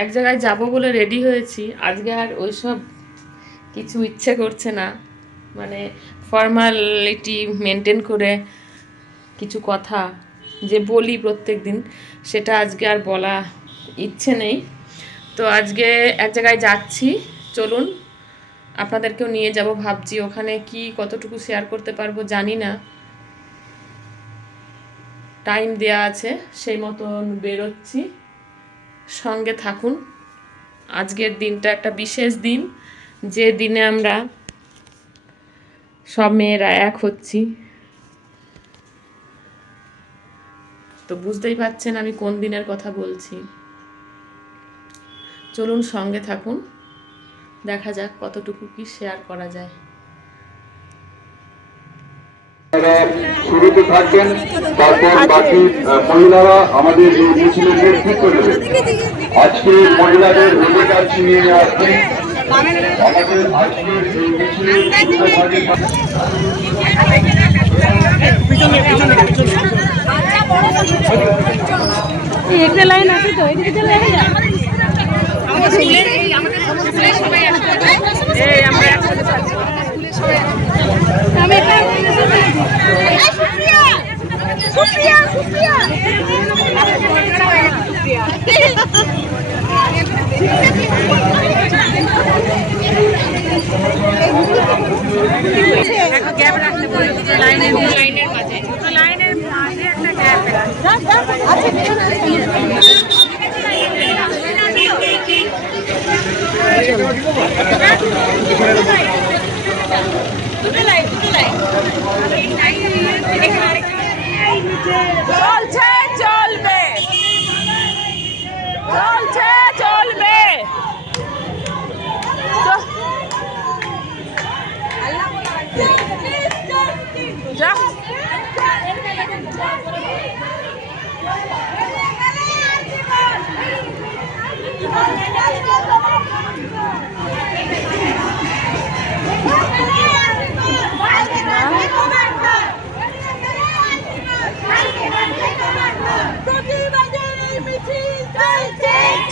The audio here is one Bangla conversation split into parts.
এক জায়গায় যাব বলে রেডি হয়েছি, আজকে আর ওইসব কিছু ইচ্ছে করছে না। মানে ফর্মালিটি মেনটেন করে কিছু কথা যে বলি প্রত্যেক দিন, সেটা আজকে আর বলা ইচ্ছে নেই। তো আজকে এক জায়গায় যাচ্ছি, চলুন আপনাদেরকেও নিয়ে যাব ভাবছি। ওখানে কি কতটুকু শেয়ার করতে পারবো জানি না, টাইম দেয়া আছে, সেই মতন বেরোচ্ছি, সঙ্গে থাকুন। আজকের দিনটা একটা বিশেষ দিন, যে দিনে আমরা সব মেয়েরা এক হচ্ছি। তো বুঝতেই পারছেন আমি কোন দিনের কথা বলছি। চলুন সঙ্গে থাকুন, দেখা যাক কতটুকু কি শেয়ার করা যায়। শুরুতে থাকবেন, তারপর বাকি মহিলারা আমাদের এই মিছিলের নেতৃত্ব দেবেন। আজকে মহিলাদের অধিকার ছিনিয়ে নেওয়ার দিন। আমাদের আজকের এই মিছিলের একটা লাইন আছে তো, এদিকে চলে যা। গ্যাপ রাখতে বললো, লাইনের মাঝে, লাইনের মাঝে একটা গ্যাপ চলছে, চলবে, চলছে, চলবে।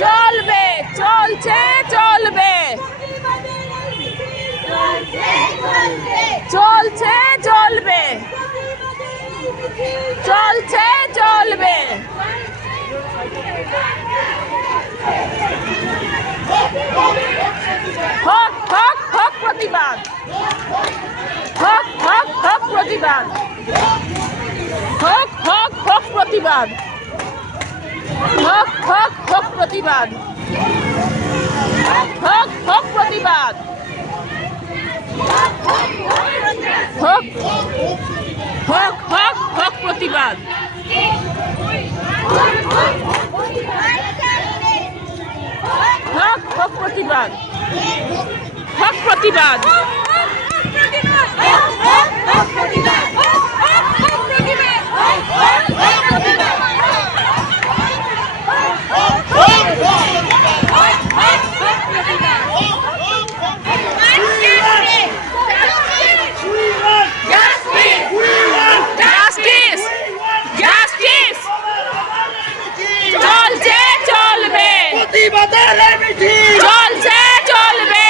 চলবে, চলছে, চলবে, চলছে, চলবে, চলছে, চলবে। হক, হক, হক প্রতিবাদ, হক, হক, হক প্রতিবাদ, হক, হক, হক প্রতিবাদ, হক, হক, হক প্রতিবাদ, হক, হক প্রতিবাদ, হক, হক, হক, হক প্রতিবাদ, হক, হক প্রতিবাদ, হক প্রতিবাদ, চলছে, চলবে,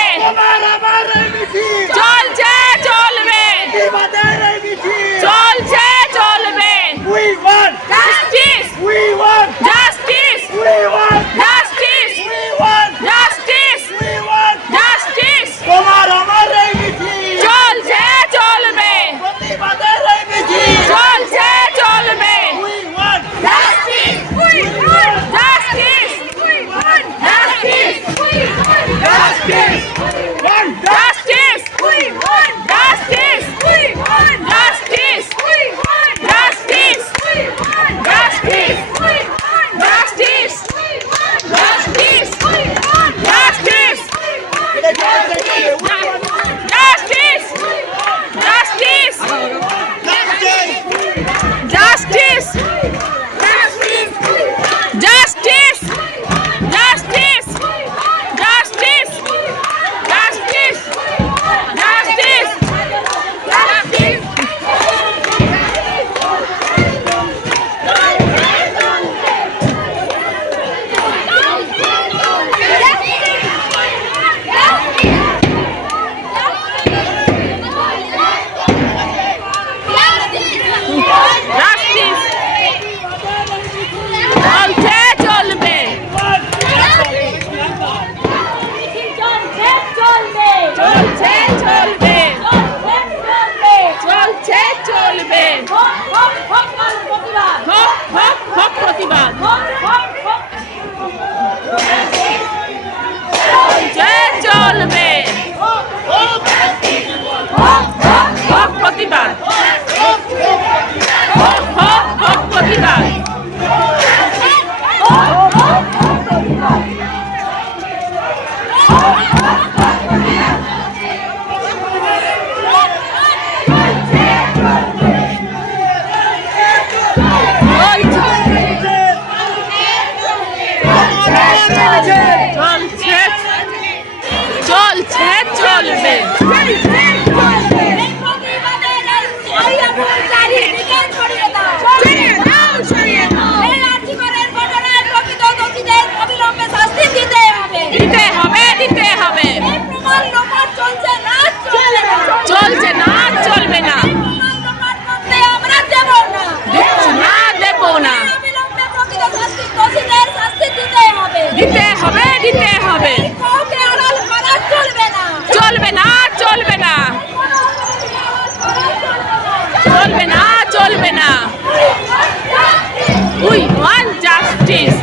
চলছে চলছে চলবে দিতে হবে দিতে হবে চলছে না চলবে না দিচ্ছি না দেব না দিতে হবে দিতে হবে চলবে না চলবে না চলবে না চলবে না we want justice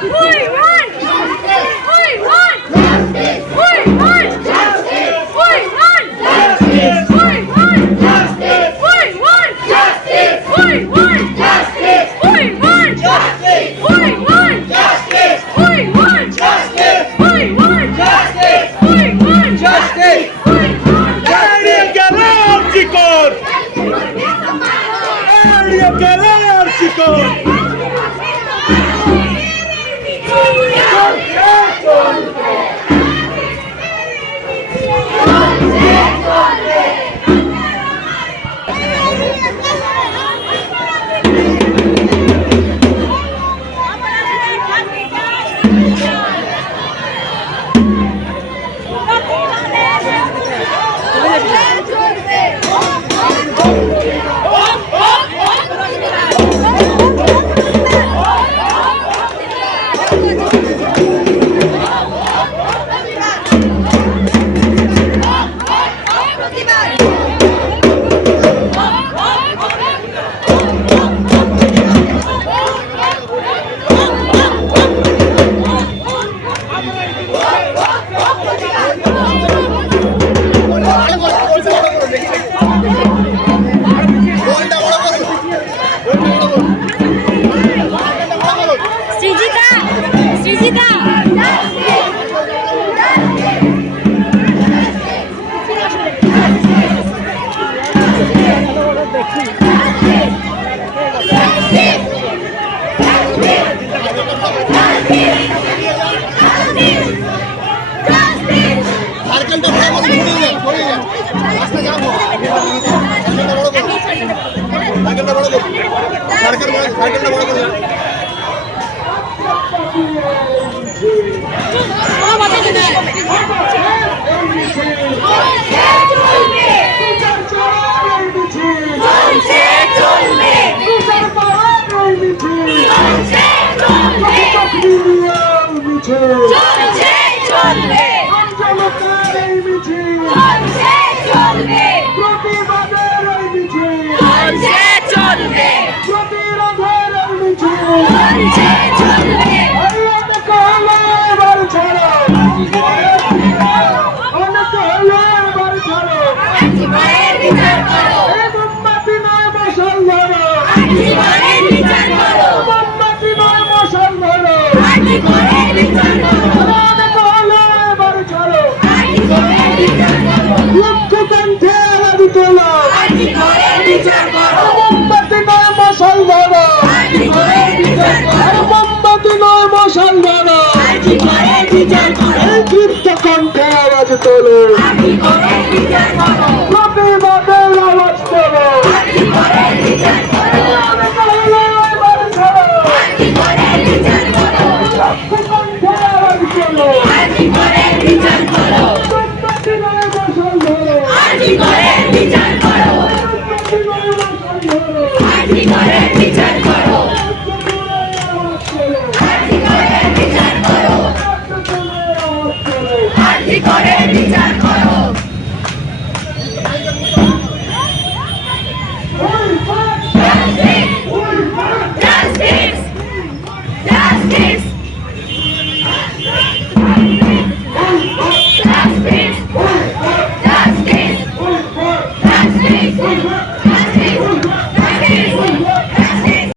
We want কণ্ঠে আওয়াজ তোলো, প্রতিবাদের আওয়াজ তোলো, Justice!